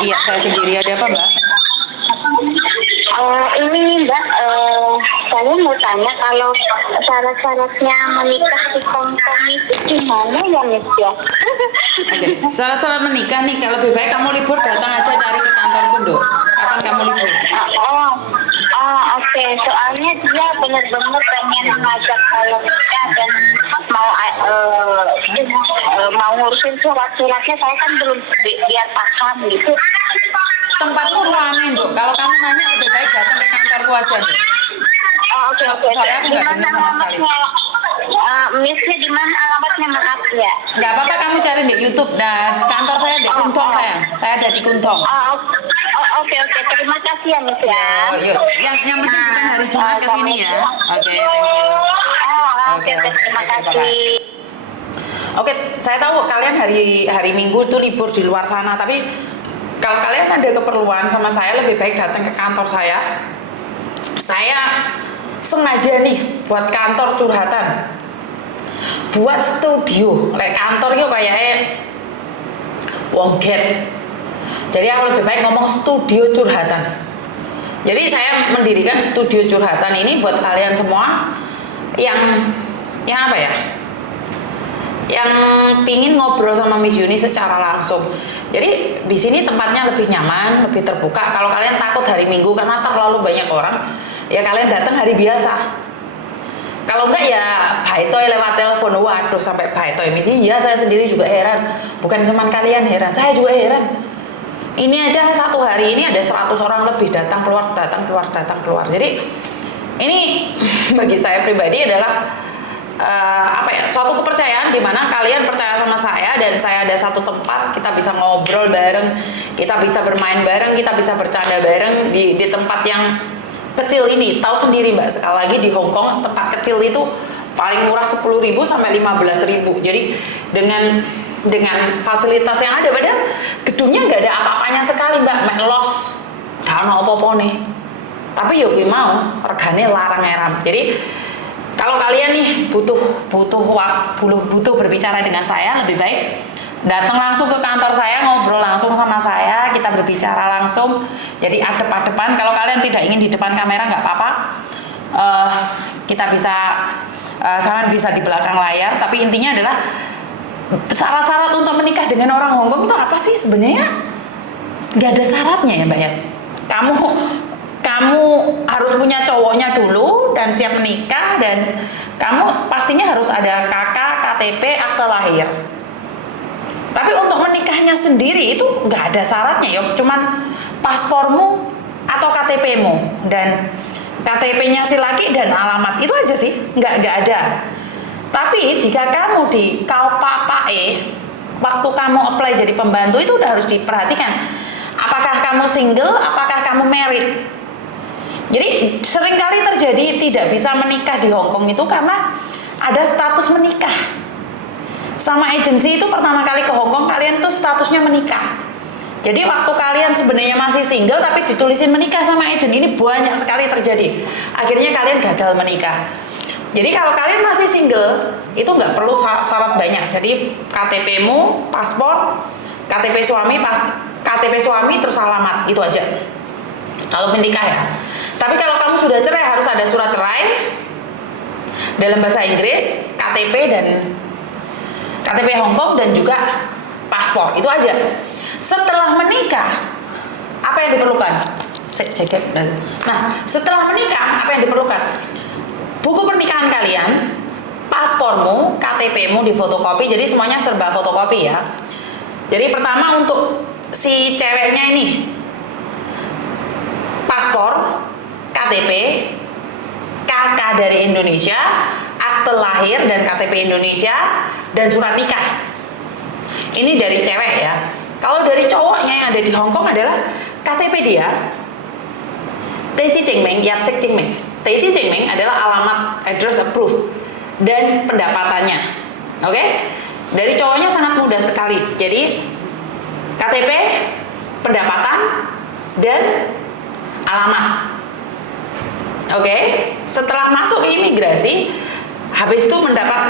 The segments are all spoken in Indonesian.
Iya, saya sendiri. Ada apa, Mbak? Ini Mbak, saya mau tanya kalau syarat-syaratnya menikah di Hongkong itu gimana ya Miss ya? Oke, syarat-syarat menikah nih, kalau lebih baik kamu libur datang aja cari ke kantorku, Dok. Kapan kamu libur? Oh, oke. Soalnya dia benar-benar pengen mengajak kalau kita dan mau mau ngurusin surat-suratnya. Saya kan belum biar paham gitu. Tempatku ruangan, Dok. Kalau kamu nanya lebih baik datang ke kantorku aja, Dok. Oke. Soalnya aku Di nggak mana dengar sama sekali. alamatnya? Missnya di mana alamatnya, maaf ya? Nggak apa-apa, kamu cari di YouTube. Nah, kantor saya di Kuntong, sayang. Saya ada di Kuntong. Oke. Terima kasih ya Miss ya. Oh, yuk. Yang penting bukan hari Jumat ke sini ya. Oke, thank you. Oke, terima kasih. Oke, saya tahu kalian hari Minggu itu libur di luar sana, tapi kalau kalian ada keperluan sama saya lebih baik datang ke kantor saya. Saya sengaja nih buat kantor curhatan, buat studio. Kayak kantor itu kayaknya wongget. Jadi aku lebih baik ngomong studio curhatan. Jadi saya mendirikan studio curhatan ini buat kalian semua yang apa ya? Yang pingin ngobrol sama Miss Yuni secara langsung. Jadi di sini tempatnya lebih nyaman, lebih terbuka. Kalau kalian takut hari Minggu karena terlalu banyak orang, ya kalian datang hari biasa. Kalau enggak ya baitoy lewat telepon. Waduh, sampai baitoy misi. Ya saya sendiri juga heran. Bukan cuma kalian heran, saya juga heran. Ini aja satu hari ini ada 100 orang lebih datang keluar. Jadi ini bagi saya pribadi adalah suatu kepercayaan di mana kalian percaya sama saya dan saya ada satu tempat kita bisa ngobrol bareng, kita bisa bermain bareng, kita bisa bercanda bareng di tempat yang kecil ini. Tahu sendiri Mbak, sekali lagi di Hong Kong tempat kecil itu paling murah 10.000 sampai 15.000. Jadi dengan fasilitas yang ada, padahal gedungnya nggak ada apa-apanya sekali Mbak, melos gak ada apa-apa nih. Tapi yuk mau regane larang eram. Jadi kalau kalian nih butuh berbicara dengan saya, lebih baik datang langsung ke kantor saya, ngobrol langsung sama saya, kita berbicara langsung. Jadi adep-adepan. Kalau kalian tidak ingin di depan kamera nggak apa-apa, kita bisa sama bisa di belakang layar. Tapi intinya adalah syarat-syarat untuk menikah dengan orang Hongkong itu apa sih sebenarnya? Nggak ada syaratnya ya Mbak ya. Kamu harus punya cowoknya dulu dan siap menikah, dan kamu pastinya harus ada KK, KTP, akte lahir. Tapi untuk menikahnya sendiri itu nggak ada syaratnya ya, cuman paspormu atau KTP-mu dan KTP-nya si laki dan alamat, itu aja sih, nggak ada. Tapi jika kamu di KUPAE, waktu kamu apply jadi pembantu itu udah harus diperhatikan. Apakah kamu single, apakah kamu married? Jadi seringkali terjadi tidak bisa menikah di Hong Kong itu karena ada status menikah. Sama agensi itu pertama kali ke Hong Kong kalian tuh statusnya menikah. Jadi waktu kalian sebenarnya masih single tapi ditulisin menikah sama agen, ini banyak sekali terjadi. Akhirnya kalian gagal menikah. Jadi kalau kalian masih single itu nggak perlu syarat banyak. Jadi KTP-mu, paspor, KTP suami terus alamat, itu aja. Kalau menikah ya. Tapi kalau kamu sudah cerai harus ada surat cerai dalam bahasa Inggris, KTP Hong Kong dan juga paspor, itu aja. Setelah menikah apa yang diperlukan? Nah, setelah menikah apa yang diperlukan? Buku pernikahan kalian, paspormu, KTP-mu difotokopi, jadi semuanya serba fotokopi ya. Jadi pertama untuk si ceweknya ini, paspor, KTP, KK dari Indonesia, akte lahir dan KTP Indonesia, dan surat nikah. Ini dari cewek ya. Kalau dari cowoknya yang ada di Hong Kong adalah KTP dia, Teji Cingmeng, Yapsek Cingmeng. Teji Cingmeng adalah alamat address approved dan pendapatannya. Oke? Dari cowoknya sangat mudah sekali. Jadi KTP, pendapatan, dan alamat. Oke? Setelah masuk ke imigrasi, habis itu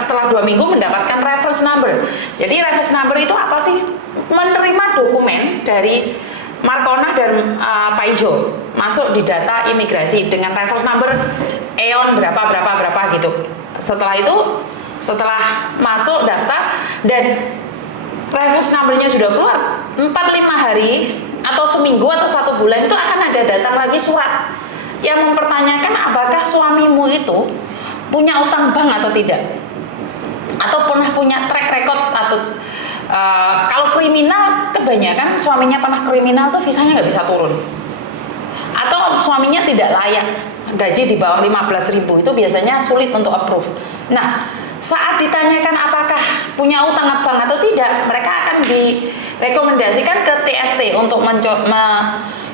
setelah 2 minggu mendapatkan reference number. Jadi reference number itu apa sih? Menerima dokumen dari Markona dan Paijo masuk di data imigrasi dengan reference number EON berapa gitu. Setelah itu, setelah masuk daftar dan reference numbernya sudah keluar 4-5 hari atau seminggu atau 1 bulan, itu akan ada datang lagi surat yang mempertanyakan apakah suamimu itu punya utang bank atau tidak, atau pernah punya track record atau kalau kriminal, kebanyakan suaminya pernah kriminal tuh visanya nggak bisa turun, atau suaminya tidak layak, gaji di bawah 15.000 itu biasanya sulit untuk approve. Nah, saat ditanyakan apakah punya utang bank atau tidak, mereka akan direkomendasikan ke TST untuk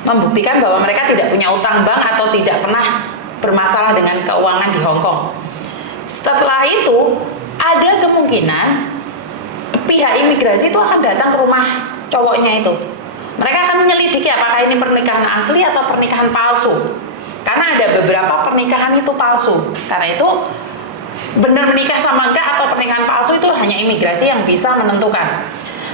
membuktikan bahwa mereka tidak punya utang bank atau tidak pernah bermasalah dengan keuangan di Hong Kong. Setelah itu, ada kemungkinan pihak imigrasi itu akan datang ke rumah cowoknya itu. Mereka akan menyelidiki apakah ini pernikahan asli atau pernikahan palsu. Karena ada beberapa pernikahan itu palsu. Karena itu benar menikah sama enggak atau pernikahan palsu itu hanya imigrasi yang bisa menentukan.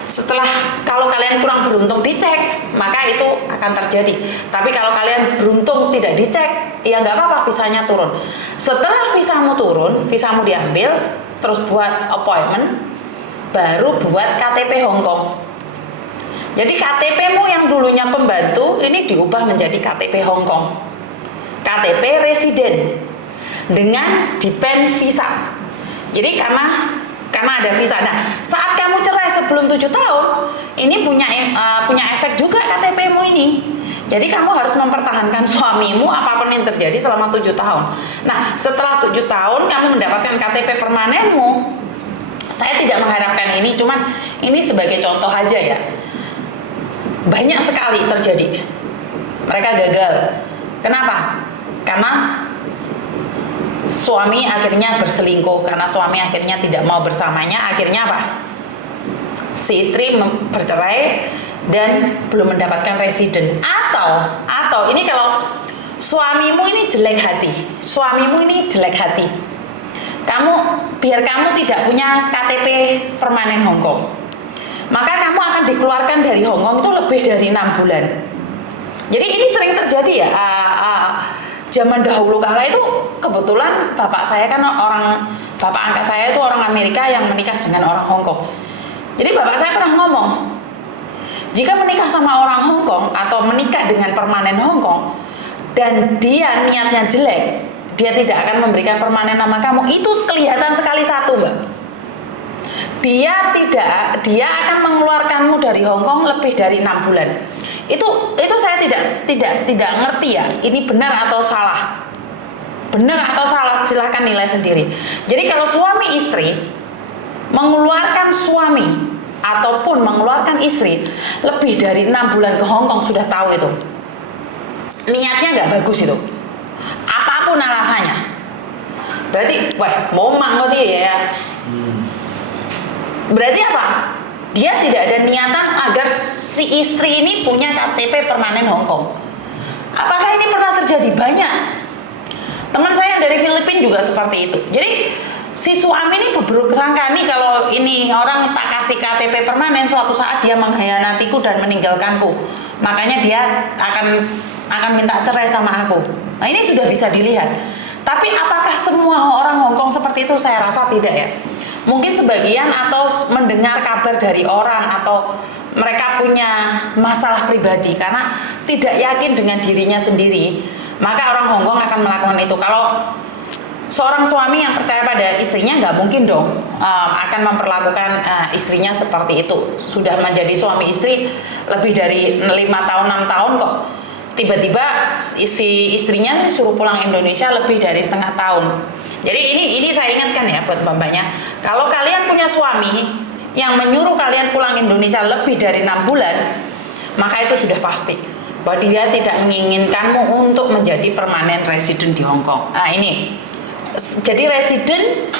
Setelah, kalau kalian kurang beruntung dicek, maka itu akan terjadi. Tapi kalau kalian beruntung tidak dicek, ya nggak apa-apa, visanya turun. Setelah visamu turun, visamu diambil, terus buat appointment, baru buat KTP Hong Kong. Jadi KTP-mu yang dulunya pembantu ini diubah menjadi KTP Hong Kong, KTP residen dengan depend visa. Jadi karena ada visa. Nah, saat kamu cerai sebelum 7 tahun, ini punya efek juga KTP-mu ini. Jadi kamu harus mempertahankan suamimu apapun yang terjadi selama 7 tahun. Nah, setelah 7 tahun kamu mendapatkan KTP permanenmu. Saya tidak mengharapkan ini, cuman ini sebagai contoh aja ya. Banyak sekali terjadi. Mereka gagal. Kenapa? Karena suami akhirnya berselingkuh, karena suami akhirnya tidak mau bersamanya, akhirnya apa? Si istri bercerai dan belum mendapatkan residen. Atau ini kalau suamimu ini jelek hati, biar kamu tidak punya KTP permanen Hong Kong, maka kamu akan dikeluarkan dari Hong Kong itu lebih dari 6 bulan. Jadi ini sering terjadi ya. Zaman dahulu kala itu kebetulan bapak angkat saya itu orang Amerika yang menikah dengan orang Hong Kong. Jadi bapak saya pernah ngomong, jika menikah sama orang Hong Kong atau menikah dengan permanen Hong Kong dan dia niatnya jelek, dia tidak akan memberikan permanen nama kamu, itu kelihatan sekali satu, Mbak. Dia akan mengeluarkanmu dari Hong Kong lebih dari 6 bulan. Itu saya tidak ngerti ya, ini benar atau salah. Benar atau salah silahkan nilai sendiri. Jadi kalau suami istri mengeluarkan suami ataupun mengeluarkan istri lebih dari 6 bulan ke Hong Kong, sudah tahu itu niatnya nggak bagus itu, apapun alasannya. Berarti momang kok dia ya. Berarti apa? Dia tidak ada niatan agar si istri ini punya KTP permanen Hong Kong. Apakah ini pernah terjadi? Banyak. Teman saya dari Filipina juga seperti itu. Jadi si suami ini berburuk sangka nih, kalau ini orang tak kasih KTP permanen, suatu saat dia mengkhianatiku dan meninggalkanku. Makanya dia akan minta cerai sama aku. Nah, ini sudah bisa dilihat. Tapi apakah semua orang Hong Kong seperti itu? Saya rasa tidak ya. Mungkin sebagian, atau mendengar kabar dari orang, atau mereka punya masalah pribadi karena tidak yakin dengan dirinya sendiri, maka orang Hong Kong akan melakukan itu. Kalau seorang suami yang percaya pada istrinya, nggak mungkin dong akan memperlakukan istrinya seperti itu. Sudah menjadi suami istri lebih dari 5 tahun 6 tahun kok, tiba-tiba si istrinya suruh pulang Indonesia lebih dari setengah tahun. Jadi ini saya ingatkan ya buat mbak-mbaknya, kalau kalian punya suami yang menyuruh kalian pulang Indonesia lebih dari 6 bulan, maka itu sudah pasti bahwa dia tidak menginginkanmu untuk menjadi permanen resident di Hong Kong. Nah ini, jadi resident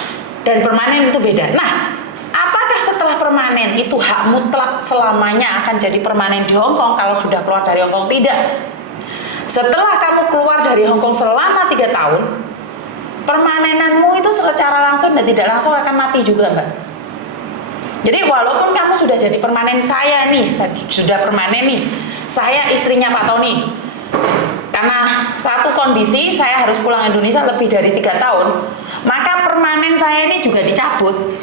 dan permanen itu beda. Nah, apakah setelah permanen itu hak mutlak selamanya akan jadi permanen di Hong Kong kalau sudah keluar dari Hong Kong? Tidak. Setelah kamu keluar dari Hong Kong selama 3 tahun, permanenanmu itu secara langsung dan tidak langsung akan mati juga, Mbak. Jadi walaupun kamu sudah jadi permanen saya nih, sudah permanen nih, saya istrinya Pak Tony. Karena satu kondisi saya harus pulang Indonesia lebih dari 3 tahun, maka permanen saya ini juga dicabut.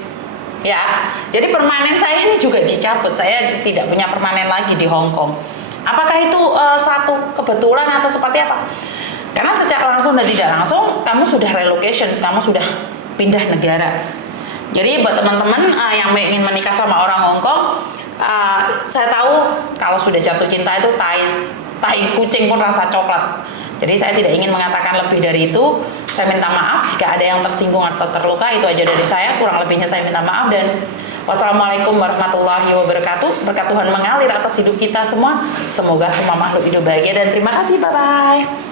Ya, jadi permanen saya ini juga dicabut. Saya tidak punya permanen lagi di Hong Kong. Apakah itu satu kebetulan atau seperti apa? Karena secara langsung dan tidak langsung kamu sudah relocation, kamu sudah pindah negara. Jadi buat teman-teman yang ingin menikah sama orang Hong Kong, saya tahu kalau sudah jatuh cinta itu tai kucing pun rasa coklat. Jadi saya tidak ingin mengatakan lebih dari itu. Saya minta maaf jika ada yang tersinggung atau terluka. Itu aja dari saya, kurang lebihnya saya minta maaf. Dan wassalamualaikum warahmatullahi wabarakatuh. Berkat Tuhan mengalir atas hidup kita semua. Semoga semua makhluk hidup bahagia dan terima kasih. Bye-bye.